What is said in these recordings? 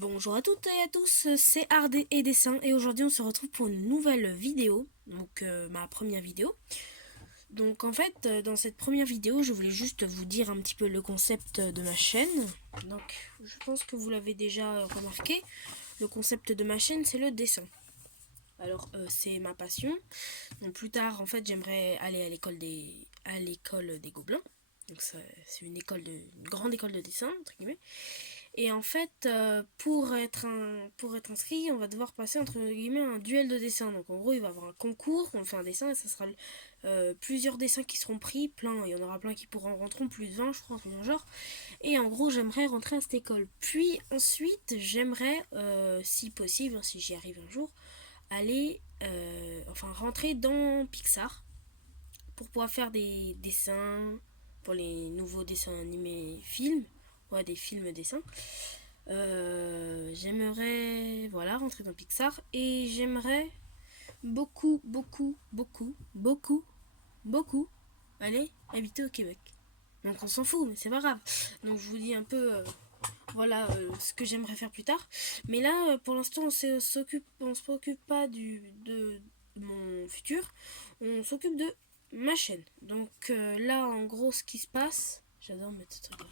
Bonjour à toutes et à tous, c'est Art et Dessin et aujourd'hui on se retrouve pour une nouvelle vidéo, donc ma première vidéo. Donc en fait dans cette première vidéo je voulais juste vous dire un petit peu le concept de ma chaîne. Donc je pense que vous l'avez déjà remarqué, le concept de ma chaîne c'est le dessin. Alors c'est ma passion, donc plus tard en fait j'aimerais aller à l'école des Gobelins. Donc c'est une grande école de dessin entre guillemets. Et en fait, pour être inscrit, on va devoir passer entre guillemets un duel de dessin. Donc en gros, il va y avoir un concours, on fait un dessin et ça sera plusieurs dessins qui seront pris, plein, il y en aura plein qui rentreront, plus de 20 je crois, un truc dans le genre. Et en gros, j'aimerais rentrer à cette école. Puis ensuite, j'aimerais, si possible, si j'y arrive un jour, aller, rentrer dans Pixar pour pouvoir faire des dessins pour les nouveaux dessins animés films. Ouais, des films dessins. J'aimerais rentrer dans Pixar et j'aimerais beaucoup aller habiter au Québec. Donc on s'en fout, mais c'est pas grave. Donc je vous dis un peu ce que j'aimerais faire plus tard. Mais là pour l'instant on se préoccupe pas de mon futur, on s'occupe de ma chaîne. Donc là en gros ce qui se passe, j'adore mettre ce truc là.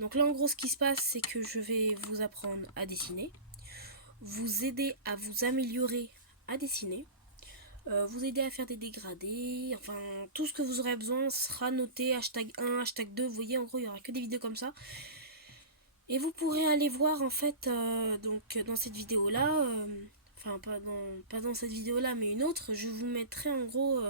Donc là en gros ce qui se passe c'est que je vais vous apprendre à dessiner, vous aider à vous améliorer à dessiner, vous aider à faire des dégradés, enfin tout ce que vous aurez besoin sera noté, hashtag 1, hashtag 2, vous voyez en gros il n'y aura que des vidéos comme ça. Et vous pourrez aller voir en fait donc dans cette vidéo là, pas dans cette vidéo là mais une autre, je vous mettrai en gros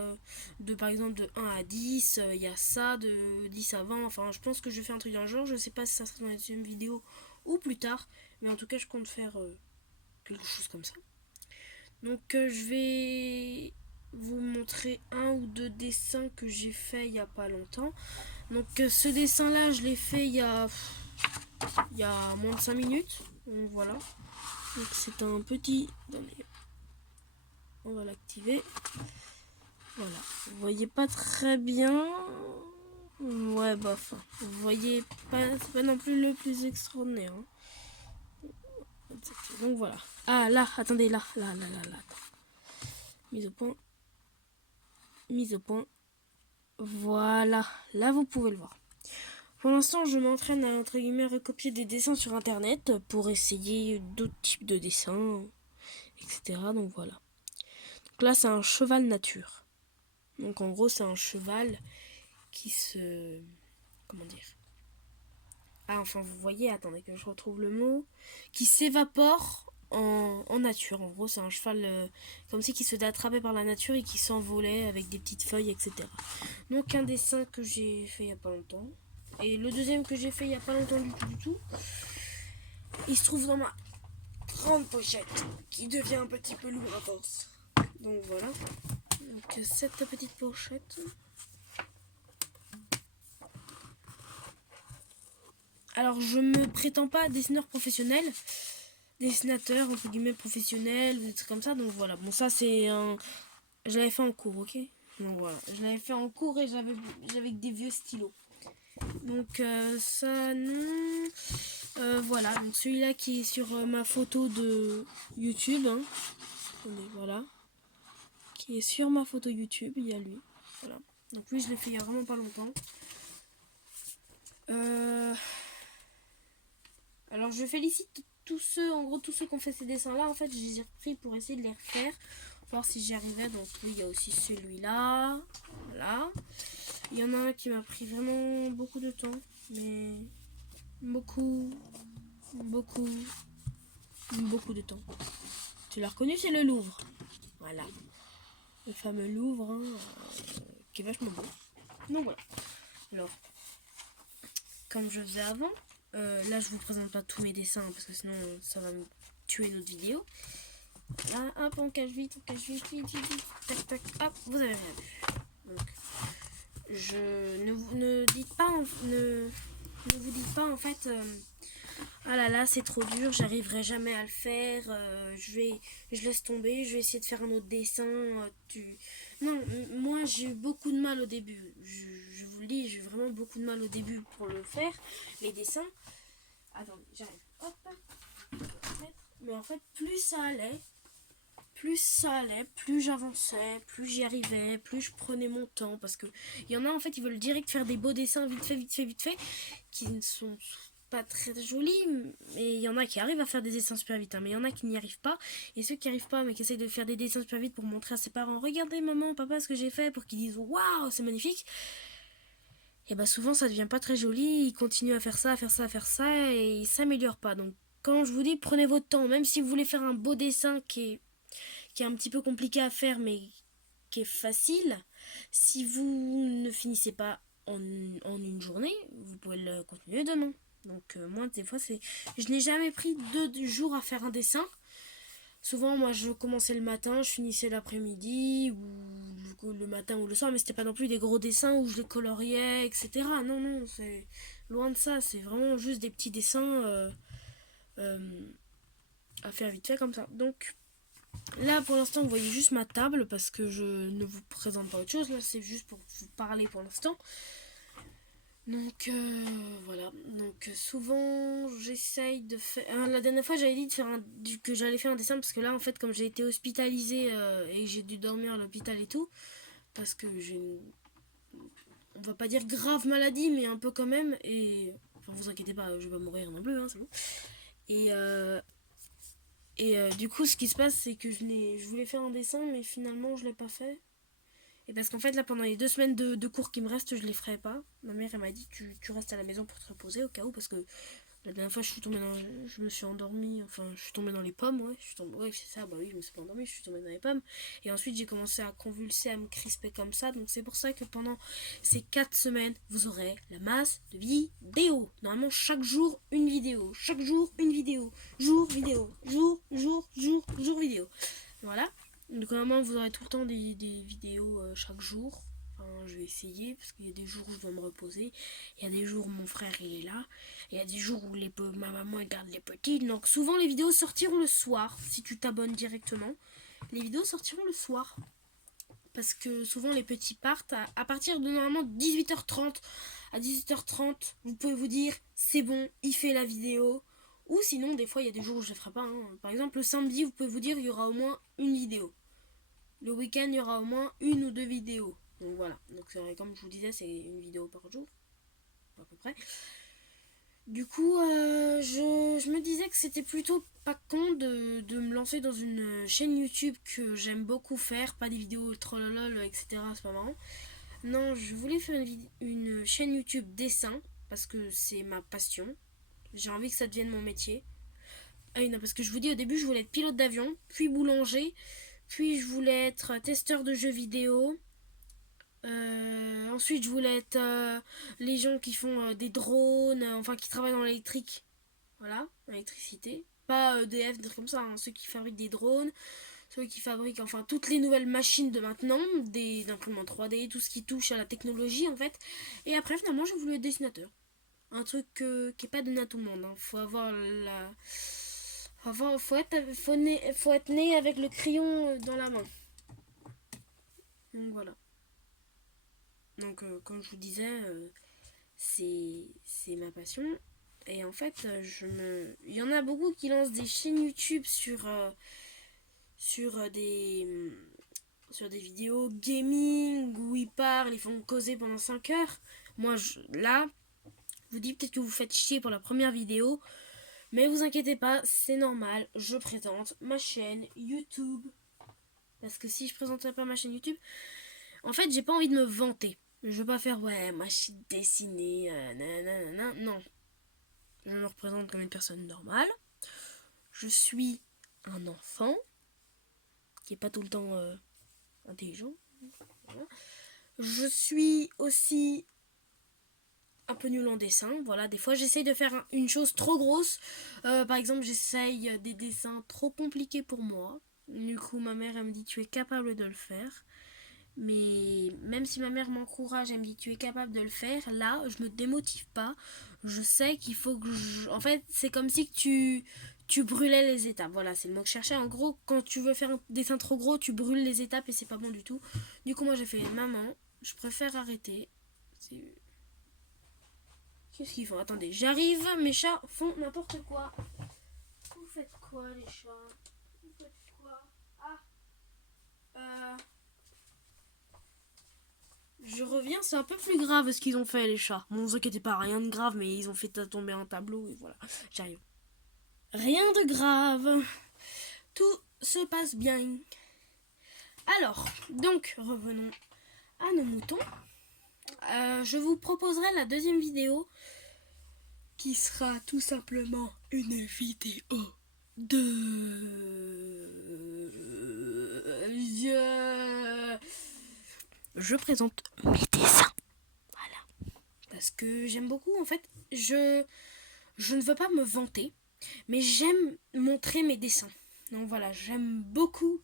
de par exemple de 1 à 10, il y a ça, de 10 à 20, enfin je pense que je vais faire un truc dans le genre, je sais pas si ça sera dans la deuxième vidéo ou plus tard, mais en tout cas je compte faire quelque chose comme ça. Donc je vais vous montrer un ou deux dessins que j'ai fait il y a pas longtemps. Donc ce dessin là je l'ai fait il y a moins de 5 minutes. Donc voilà. Donc c'est un petit... Attendez. On va l'activer. Voilà. Vous voyez pas très bien. Ouais, bof. Vous voyez pas... C'est pas non plus le plus extraordinaire. Hein. Donc voilà. Ah là, attendez, là. Mise au point. Mise au point. Voilà. Là, vous pouvez le voir. Pour l'instant, je m'entraîne à, entre guillemets, recopier des dessins sur internet pour essayer d'autres types de dessins, etc. Donc voilà. Donc là, c'est un cheval nature. Donc en gros, c'est un cheval qui se... Comment dire? Ah, enfin, vous voyez, attendez que je retrouve le mot. Qui s'évapore en nature. En gros, c'est un cheval comme si qui se fait attraper par la nature et qui s'envolait avec des petites feuilles, etc. Donc un dessin que j'ai fait il n'y a pas longtemps. Et le deuxième que j'ai fait il n'y a pas longtemps du tout. Il se trouve dans ma grande pochette qui devient un petit peu lourd à force. Donc voilà. Donc cette petite pochette. Alors je me prétends pas dessinateur professionnel, dessinateur entre guillemets professionnel, des trucs comme ça. Donc voilà. Bon ça c'est un, je l'avais fait en cours, ok. Donc voilà, je l'avais fait en cours et j'avais des vieux stylos. Donc ça non. Voilà, donc celui-là qui est sur ma photo de YouTube. Hein. Attendez, voilà. Qui est sur ma photo YouTube, il y a lui. Voilà. Donc lui je l'ai fait il y a vraiment pas longtemps. Alors je félicite tous ceux qui ont fait ces dessins là. En fait je les ai repris pour essayer de les refaire. Voir si j'y arrivais. Donc oui il y a aussi celui-là. Voilà. Il y en a un qui m'a pris vraiment beaucoup de temps. Mais beaucoup de temps. Tu l'as reconnu, c'est le Louvre. Voilà. Le fameux Louvre hein, qui est vachement beau. Donc voilà. Alors, comme je faisais avant, là je vous présente pas tous mes dessins parce que sinon ça va me tuer notre vidéo. Là, hop, on cache vite, vite. Tac, tac, hop, vous avez rien vu. Donc, ne vous dites pas en fait... ah là là, c'est trop dur, j'arriverai jamais à le faire, je laisse tomber, je vais essayer de faire un autre dessin. Non, moi j'ai eu beaucoup de mal au début, je vous le dis, j'ai eu vraiment beaucoup de mal au début pour le faire, les dessins. Attendez, j'arrive. Hop. Mais en fait, plus ça allait, plus j'avançais, plus j'y arrivais, plus je prenais mon temps. Parce que il y en a en fait, ils veulent direct faire des beaux dessins vite fait, qui ne sont pas très jolis. Mais il y en a qui arrivent à faire des dessins super vite, hein, mais il y en a qui n'y arrivent pas. Et ceux qui n'y arrivent pas, mais qui essayent de faire des dessins super vite pour montrer à ses parents, regardez maman, papa, ce que j'ai fait, pour qu'ils disent waouh, c'est magnifique. Et bah souvent ça devient pas très joli, ils continuent à faire ça, et ils s'améliorent pas. Donc quand je vous dis prenez votre temps, même si vous voulez faire un beau dessin qui est un petit peu compliqué à faire mais qui est facile, si vous ne finissez pas en une journée, vous pouvez le continuer demain. Donc moi des fois je n'ai jamais pris 2 jours à faire un dessin. Souvent, moi, je commençais le matin, je finissais l'après-midi, ou le matin ou le soir, mais c'était pas non plus des gros dessins où je les coloriais, etc. Non, non, c'est loin de ça, c'est vraiment juste des petits dessins euh, à faire vite fait comme ça. Donc, là, pour l'instant, vous voyez juste ma table, parce que je ne vous présente pas autre chose, là, c'est juste pour vous parler pour l'instant. Donc voilà, donc souvent j'essaye de faire... la dernière fois j'avais dit que j'allais faire un dessin parce que là en fait comme j'ai été hospitalisée et j'ai dû dormir à l'hôpital et tout, parce que j'ai on va pas dire grave maladie mais un peu quand même, et enfin vous inquiétez pas, je vais pas mourir non plus, hein, c'est bon. Et du coup ce qui se passe c'est que je voulais faire un dessin mais finalement je l'ai pas fait. Et parce qu'en fait, là, pendant les 2 semaines de cours qui me restent, je les ferai pas. Ma mère, elle m'a dit, tu restes à la maison pour te reposer au cas où, parce que la dernière fois, je me suis endormie, enfin, je suis tombée dans les pommes, ouais. Ouais, c'est ça, bah oui, je me suis pas endormie, je suis tombée dans les pommes. Et ensuite, j'ai commencé à convulser, à me crisper comme ça. Donc, c'est pour ça que pendant ces 4 semaines, vous aurez la masse de vidéos. Normalement, chaque jour, une vidéo. Chaque jour, une vidéo. Jour, vidéo. Jour, vidéo. Voilà. Donc normalement vous aurez tout le temps des vidéos chaque jour. Enfin, je vais essayer parce qu'il y a des jours où je vais me reposer. Il y a des jours où mon frère il est là. Il y a des jours où ma maman elle garde les petits. Donc souvent les vidéos sortiront le soir. Si tu t'abonnes directement, les vidéos sortiront le soir. Parce que souvent les petits partent à partir de normalement 18h30 à 18h30. Vous pouvez vous dire c'est bon, il fait la vidéo. Ou sinon, des fois, il y a des jours où je ne le ferai pas. Hein. Par exemple, le samedi, vous pouvez vous dire il y aura au moins une vidéo. Le week-end, il y aura au moins 1 ou 2 vidéos. Donc voilà. Donc comme je vous disais, c'est une vidéo par jour. À peu près. Du coup, je me disais que c'était plutôt pas con de me lancer dans une chaîne YouTube que j'aime beaucoup faire. Pas des vidéos trollolol, etc. C'est pas marrant. Non, je voulais faire une chaîne YouTube dessin. Parce que c'est ma passion. J'ai envie que ça devienne mon métier. Ah oui, non, parce que je vous dis au début, je voulais être pilote d'avion, puis boulanger, puis je voulais être testeur de jeux vidéo. Ensuite, je voulais être les gens qui font des drones, enfin qui travaillent dans l'électrique. Voilà, l'électricité. Pas EDF, des trucs comme ça, hein, ceux qui fabriquent des drones, ceux qui fabriquent enfin toutes les nouvelles machines de maintenant, des imprimantes 3D, tout ce qui touche à la technologie en fait. Et après, finalement, j'ai voulu être dessinateur. Un truc qui est pas donné à tout le monde. Hein. Faut avoir la. Faut être né avec le crayon dans la main. Donc voilà. Donc comme je vous disais, c'est ma passion. Et en fait, il y en a beaucoup qui lancent des chaînes YouTube sur des vidéos gaming où ils parlent, ils font causer pendant 5 heures. Moi, là, je vous dis peut-être que vous faites chier pour la première vidéo. Mais vous inquiétez pas, c'est normal, je présente ma chaîne YouTube. Parce que si je présenterais pas ma chaîne YouTube, en fait, j'ai pas envie de me vanter. Je veux pas faire, ouais, moi je suis dessinée, nanana. Non. Je me représente comme une personne normale. Je suis un enfant qui est pas tout le temps intelligent. Voilà. Je suis aussi un peu nul en dessin. Voilà, des fois j'essaye de faire une chose trop grosse. Par exemple, j'essaye des dessins trop compliqués pour moi. Du coup, ma mère elle me dit tu es capable de le faire. Mais même si ma mère m'encourage, elle me dit tu es capable de le faire, là je me démotive pas. Je sais qu'il faut que en fait, c'est comme si tu brûlais les étapes. Voilà, c'est le mot que je cherchais. En gros, quand tu veux faire un dessin trop gros, tu brûles les étapes et c'est pas bon du tout. Du coup, moi j'ai fait maman, je préfère arrêter. Qu'est-ce qu'ils font? Attendez, j'arrive, mes chats font n'importe quoi. Vous faites quoi? quoi les chats? Vous faites quoi? Je reviens, c'est un peu plus grave ce qu'ils ont fait les chats. Bon, vous inquiétez pas, rien de grave, mais ils ont fait tomber un tableau et voilà, j'arrive. Rien de grave. Tout se passe bien. Alors, donc, revenons à nos moutons. Je vous proposerai la deuxième vidéo qui sera tout simplement une vidéo je présente mes dessins. Voilà. Parce que j'aime beaucoup, en fait. Je ne veux pas me vanter, mais j'aime montrer mes dessins. Donc voilà, j'aime beaucoup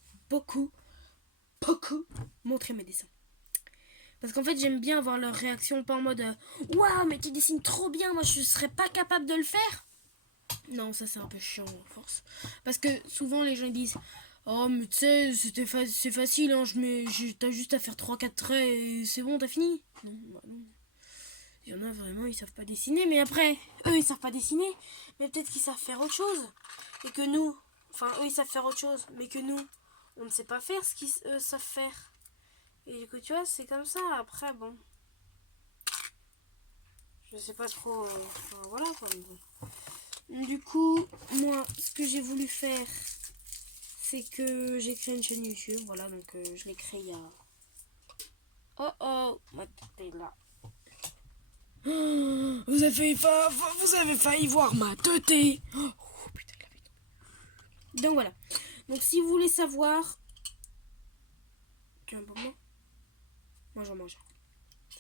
montrer mes dessins. Parce qu'en fait, j'aime bien avoir leur réaction, pas en mode waouh, mais tu dessines trop bien, moi je serais pas capable de le faire. Non, ça c'est un peu chiant à force. Parce que souvent les gens ils disent oh, mais tu sais, c'est facile, hein, t'as juste à faire 3-4 traits et c'est bon, t'as fini. Non, bah non. Il y en a vraiment, ils savent pas dessiner, mais après, eux ils savent pas dessiner, mais peut-être qu'ils savent faire autre chose. Et que nous, enfin, eux ils savent faire autre chose, mais que nous, on ne sait pas faire ce qu'ils savent faire. Et que tu vois, c'est comme ça. Après, bon, je sais pas trop. Enfin, voilà quoi. Bon. Du coup, moi, ce que j'ai voulu faire, c'est que j'ai créé une chaîne YouTube. Voilà, donc je l'ai créée il y a. Oh, ma tête est là. Vous avez failli voir ma tête. Oh putain, la putain. Donc voilà. Donc si vous voulez savoir. Tu veux un bonbon? Mange.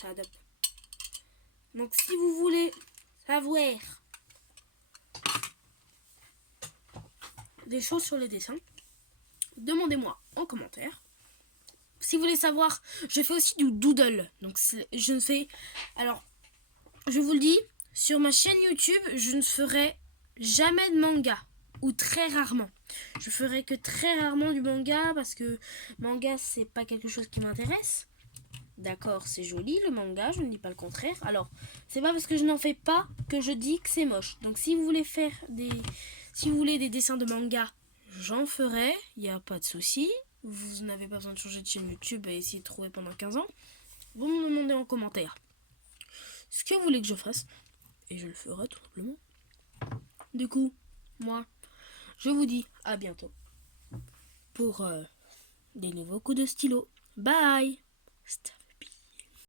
Ça adapte. Donc si vous voulez savoir des choses sur les dessins, demandez-moi en commentaire. Si vous voulez savoir, je fais aussi du doodle. Donc je ne fais... Alors, je vous le dis, sur ma chaîne YouTube, je ne ferai jamais de manga. Ou très rarement. Je ferai que très rarement du manga parce que manga, c'est pas quelque chose qui m'intéresse. D'accord, c'est joli le manga, je ne dis pas le contraire. Alors, c'est pas parce que je n'en fais pas que je dis que c'est moche. Donc si vous voulez faire si vous voulez des dessins de manga, j'en ferai, il n'y a pas de souci. Vous n'avez pas besoin de changer de chaîne YouTube et essayer de trouver pendant 15 ans. Vous me demandez en commentaire ce que vous voulez que je fasse et je le ferai tout simplement. Du coup, moi, je vous dis à bientôt pour des nouveaux coups de stylo. Bye. Stop.